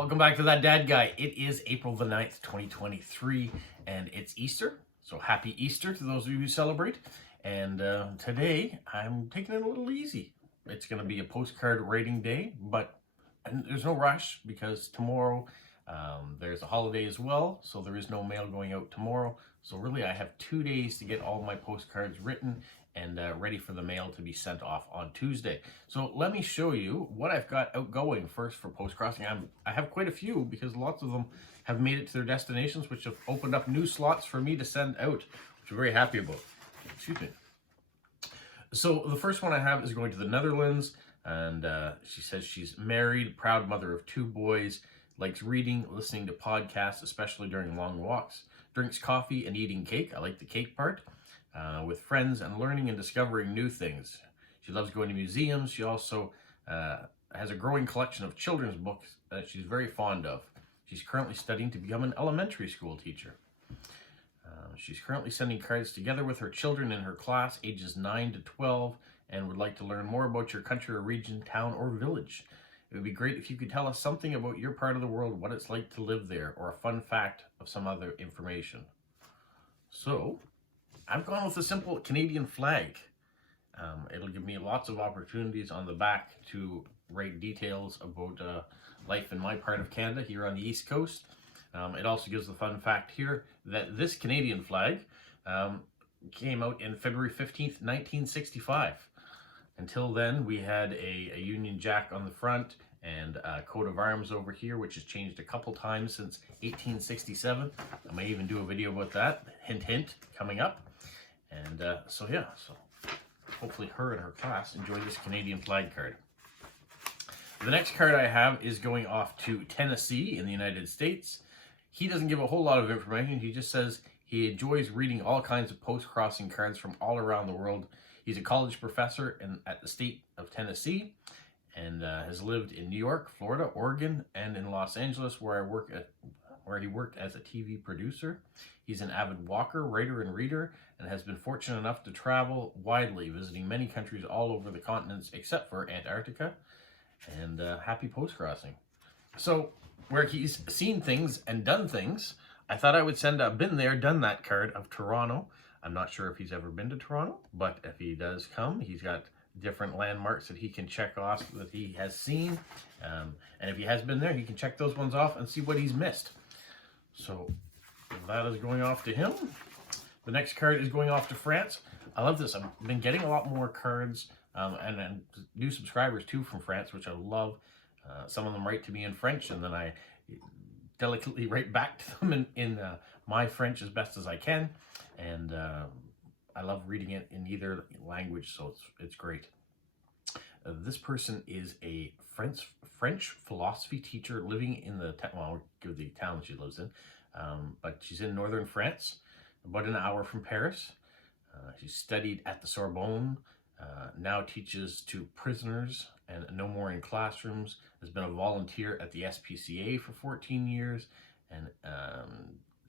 Welcome back to That Dad Guy. It is April the 9th, 2023, and it's Easter. So happy Easter to those of you who celebrate. And today, I'm taking it a little easy. It's going to be a postcard writing day, but there's no rush because tomorrow there's a holiday as well, so there is no mail going out tomorrow. So really, I have 2 days to get all my postcards written and ready for the mail to be sent off on Tuesday. So let me show you what I've got outgoing first for postcrossing. I have quite a few because lots of them have made it to their destinations, which have opened up new slots for me to send out, which I'm very happy about. Excuse me. So the first one I have is going to the Netherlands, and she says she's married, proud mother of 2 boys, likes reading, listening to podcasts, especially during long walks, drinks coffee and eating cake. I like the cake part. With friends and learning and discovering new things. She loves going to museums. She also has a growing collection of children's books that she's very fond of. She's currently studying to become an elementary school teacher. She's currently sending cards together with her children in her class, ages 9 to 12, and would like to learn more about your country or region, town, or village. It would be great if you could tell us something about your part of the world, what it's like to live there, or a fun fact of some other information. So, I've gone with a simple Canadian flag. It'll give me lots of opportunities on the back to write details about life in my part of Canada here on the East Coast. It also gives the fun fact here that this Canadian flag came out in February 15th, 1965. Until then, we had a Union Jack on the front and a coat of arms over here, which has changed a couple times since 1867. I may even do a video about that. Hint, hint, coming up. And so hopefully her and her class enjoy this Canadian flag card. The next card I have is going off to Tennessee in the United States. He doesn't give a whole lot of information. He just says he enjoys reading all kinds of post-crossing cards from all around the world. He's a college professor at the state of Tennessee and has lived in New York, Florida, Oregon, and in Los Angeles, where he worked as a TV producer. He's an avid walker, writer, and reader, and has been fortunate enough to travel widely, visiting many countries all over the continents except for Antarctica. And happy postcrossing. So, where he's seen things and done things, I thought I would send a been there, done that card of Toronto. I'm not sure if he's ever been to Toronto, but if he does come, he's got different landmarks that he can check off that he has seen. And if he has been there, he can check those ones off and see what he's missed. So that is going off to him. The next card is going off to France. I love this. I've been getting a lot more cards and new subscribers too from France, which I love. Some of them write to me in French, and then I delicately write back to them in my French as best as I can. And I love reading it in either language, so it's great. This person is a French philosophy teacher living in the I'll give the town she lives in, but she's in northern France, about an hour from Paris. She studied at the Sorbonne, now teaches to prisoners and no more in classrooms, has been a volunteer at the SPCA for 14 years, and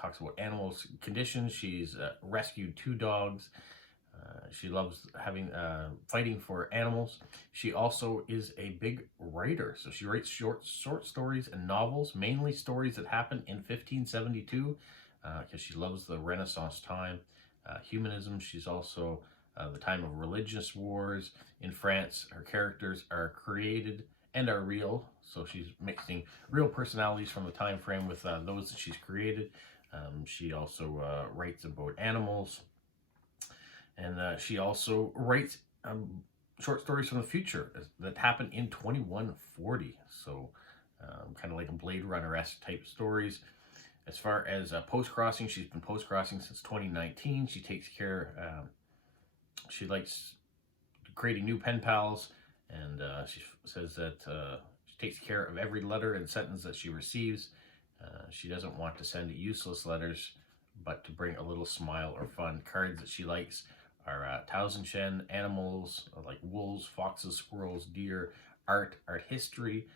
talks about animals' conditions. She's rescued 2 dogs. She loves fighting for animals. She also is a big writer. So she writes short stories and novels, mainly stories that happened in 1572, because she loves the Renaissance time. Humanism, she's also the time of religious wars in France. Her characters are created and are real. So she's mixing real personalities from the time frame with those that she's created. She also writes about animals. And she also writes short stories from the future that happen in 2140. So kind of like a Blade Runner-esque type stories. As far as post-crossing, she's been post-crossing since 2019. She takes care, she likes creating new pen pals. And she says that she takes care of every letter and sentence that she receives. She doesn't want to send useless letters, but to bring a little smile or fun. Cards that she likes are Tausendchen, animals like wolves, foxes, squirrels, deer, art history,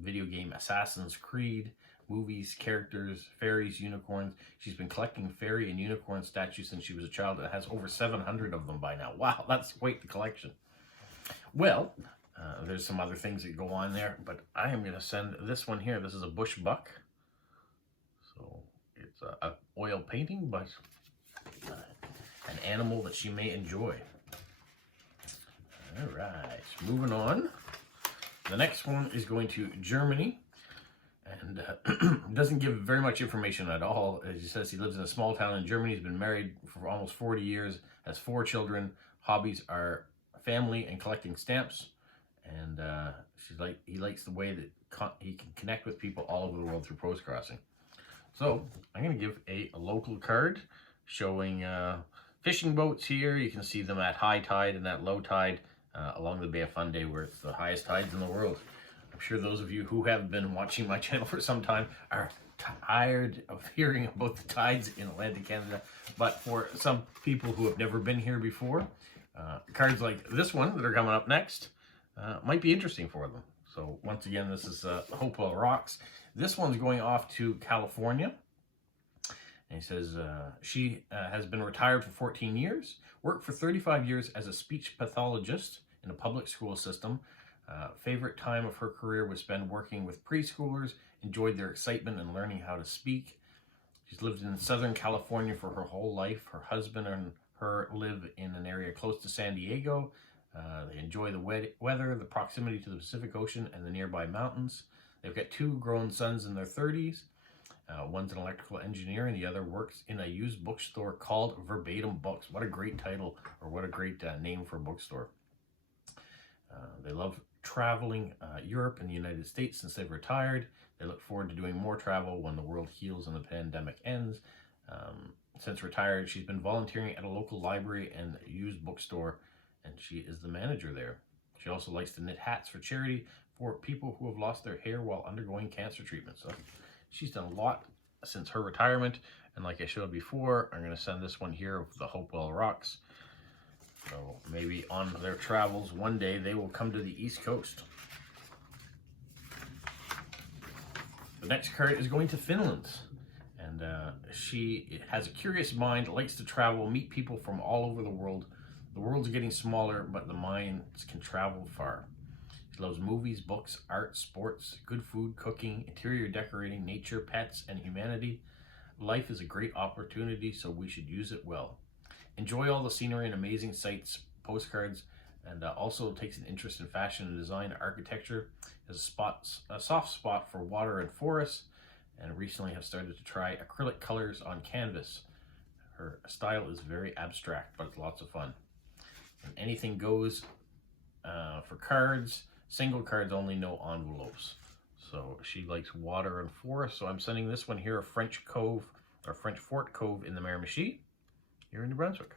video game Assassin's Creed, movies, characters, fairies, unicorns. She's been collecting fairy and unicorn statues since she was a child. It has over 700 of them by now. Wow, that's quite the collection. Well, There's some other things that go on there, but I am going to send this one here. This is a bush buck. So it's a oil painting, but an animal that she may enjoy. All right, moving on. The next one is going to Germany, and doesn't give very much information at all. As he says, he lives in a small town in Germany. He's been married for almost 40 years, has 4 children. Hobbies are family and collecting stamps. And he likes the way that he can connect with people all over the world through postcrossing. So I'm going to give a local card showing fishing boats here. You can see them at high tide and at low tide along the Bay of Fundy, where it's the highest tides in the world. I'm sure those of you who have been watching my channel for some time are tired of hearing about the tides in Atlantic Canada. But for some people who have never been here before, cards like this one that are coming up next might be interesting for them. So once again, this is Hopewell Rocks. This one's going off to California. And he says, she has been retired for 14 years, worked for 35 years as a speech pathologist in a public school system. Favorite time of her career was spent working with preschoolers, enjoyed their excitement and learning how to speak. She's lived in Southern California for her whole life. Her husband and her live in an area close to San Diego. They enjoy the weather, the proximity to the Pacific Ocean, and the nearby mountains. They've got 2 grown sons in their 30s. One's an electrical engineer, and the other works in a used bookstore called Verbatim Books. What a great title, or what a great name for a bookstore. They love traveling Europe and the United States since they've retired. They look forward to doing more travel when the world heals and the pandemic ends. Since retired, she's been volunteering at a local library and used bookstore, and she is the manager there. She also likes to knit hats for charity for people who have lost their hair while undergoing cancer treatment. So she's done a lot since her retirement. And like I showed before, I'm going to send this one here of the Hopewell Rocks. So maybe on their travels one day they will come to the East Coast. The next card is going to Finland. And she has a curious mind, likes to travel, meet people from all over the world. The world's getting smaller, but the minds can travel far. She loves movies, books, art, sports, good food, cooking, interior decorating, nature, pets, and humanity. Life is a great opportunity, so we should use it well. Enjoy all the scenery and amazing sights, postcards, and also takes an interest in fashion and design, architecture. Has a soft spot for water and forests, and recently have started to try acrylic colors on canvas. Her style is very abstract, but it's lots of fun. And anything goes for cards. Single cards only, no envelopes. So she likes water and forest. So I'm sending this one here, a French Cove, or French Fort Cove in the Miramichi, here in New Brunswick.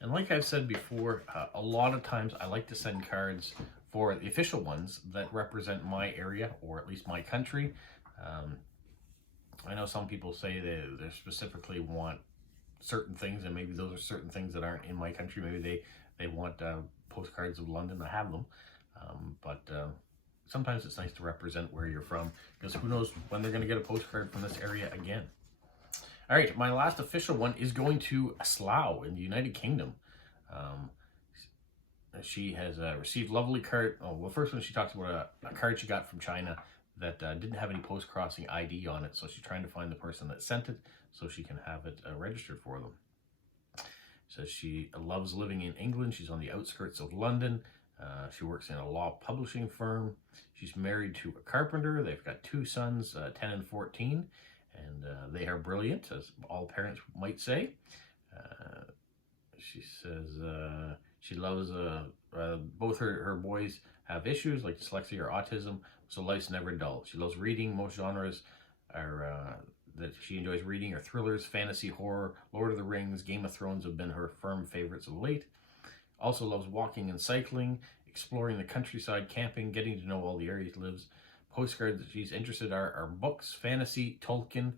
And like I've said before, a lot of times I like to send cards for the official ones that represent my area, or at least my country. I know some people say they specifically want certain things, and maybe those are certain things that aren't in my country. Maybe they want postcards of London. I have them, but sometimes it's nice to represent where you're from, because who knows when they're going to get a postcard from this area again. All right, my last official one is going to Slough in the United Kingdom. She has received lovely card. Oh, well, first one she talks about a card she got from China that didn't have any post-crossing ID on it, so she's trying to find the person that sent it so she can have it registered for them. Says she loves living in England. She's on the outskirts of London. She works in a law publishing firm. She's married to a carpenter. They've got 2 sons, 10 and 14, and they are brilliant, as all parents might say. She says she loves, both her boys have issues like dyslexia or autism, so life's never dull. She loves reading. Most genres are that she enjoys reading are thrillers, fantasy, horror, Lord of the Rings, Game of Thrones have been her firm favorites of late. Also loves walking and cycling, exploring the countryside, camping, getting to know all the areas she lives. Postcards that she's interested are books, fantasy, Tolkien,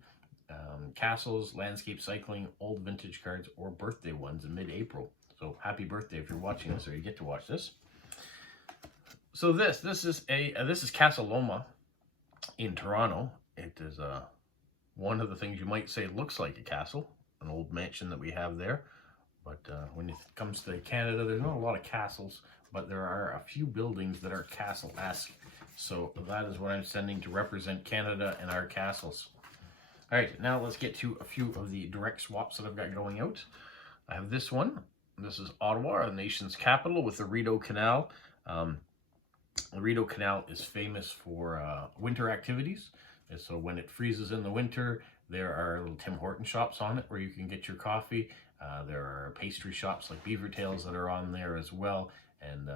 castles, landscape cycling, old vintage cards, or birthday ones in mid-April. So happy birthday if you're watching this, or you get to watch this. So this is Castle Loma in Toronto. It is one of the things you might say looks like a castle, an old mansion that we have there, But when it comes to Canada, there's not a lot of castles, but there are a few buildings that are castle-esque. So that is what I'm sending to represent Canada and our castles. All right, now let's get to a few of the direct swaps that I've got going out. I have this one. This is Ottawa, the nation's capital, with the Rideau Canal. The Rideau Canal is famous for winter activities. And so when it freezes in the winter, there are little Tim Horton shops on it where you can get your coffee. There are pastry shops like Beaver Tails that are on there as well. And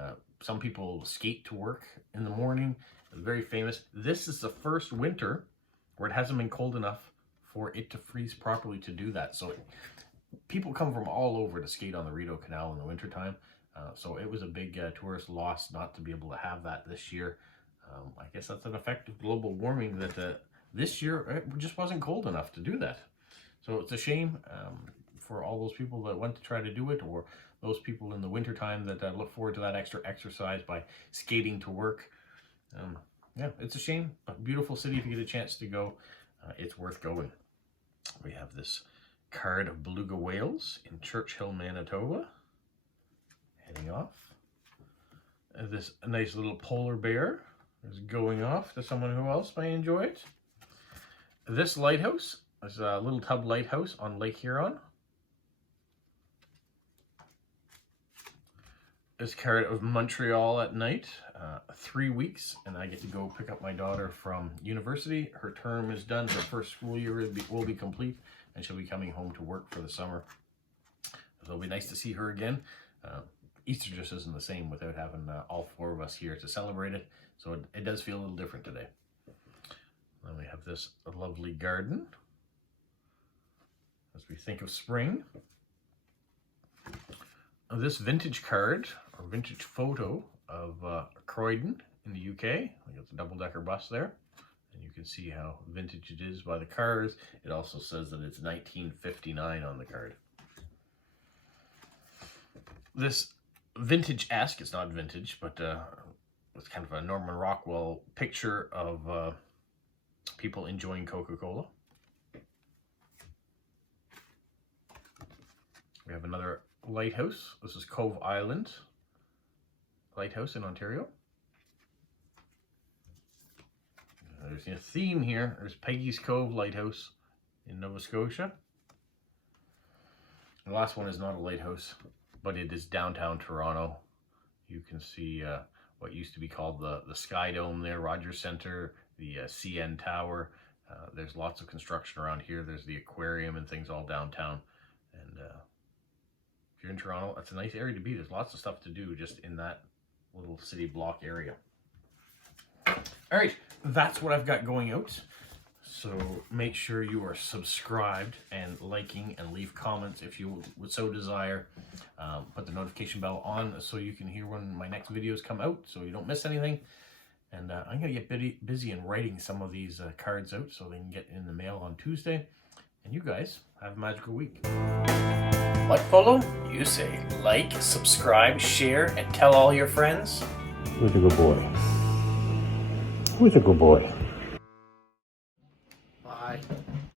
some people skate to work in the morning. It's very famous. This is the first winter where it hasn't been cold enough for it to freeze properly to do that. So people come from all over to skate on the Rideau Canal in the wintertime. So it was a big tourist loss not to be able to have that this year. I guess that's an effect of global warming that this year it just wasn't cold enough to do that. So it's a shame for all those people that went to try to do it, or those people in the wintertime that look forward to that extra exercise by skating to work. Yeah, it's a shame. A beautiful city. If you get a chance to go, it's worth going. We have this card of beluga whales in Churchill, Manitoba. Heading off. This nice little polar bear is going off to someone who else may enjoy it. This lighthouse is a little tub lighthouse on Lake Huron. This card of Montreal at night, 3 weeks, and I get to go pick up my daughter from university. Her term is done, her first school year will be complete, and she'll be coming home to work for the summer. So it'll be nice to see her again. Easter just isn't the same without having all four of us here to celebrate it, so it does feel a little different today. Then we have this lovely garden as we think of spring. This vintage card, or vintage photo of Croydon in the UK. I think it's a double-decker bus there. And you can see how vintage it is by the cars. It also says that it's 1959 on the card. This vintage-esque, it's not vintage, but it's kind of a Norman Rockwell picture of people enjoying Coca-Cola. We have another lighthouse. This is Cove Island Lighthouse in Ontario. There's a theme here. There's Peggy's Cove Lighthouse in Nova Scotia. The last one is not a lighthouse, but it is downtown Toronto. You can see what used to be called the Sky Dome there, Rogers Centre, the CN Tower. There's lots of construction around here. There's the aquarium and things all downtown. And if you're in Toronto, that's a nice area to be. There's lots of stuff to do just in that little city block area. All right, that's what I've got going out. So make sure you are subscribed and liking, and leave comments if you would so desire. Put the notification bell on so you can hear when my next videos come out, so you don't miss anything. And I'm going to get busy in writing some of these cards out so they can get in the mail on Tuesday. And you guys have a magical week. What, Polo? You say like, subscribe, share, and tell all your friends. Who's a good boy? Who's a good boy? Bye.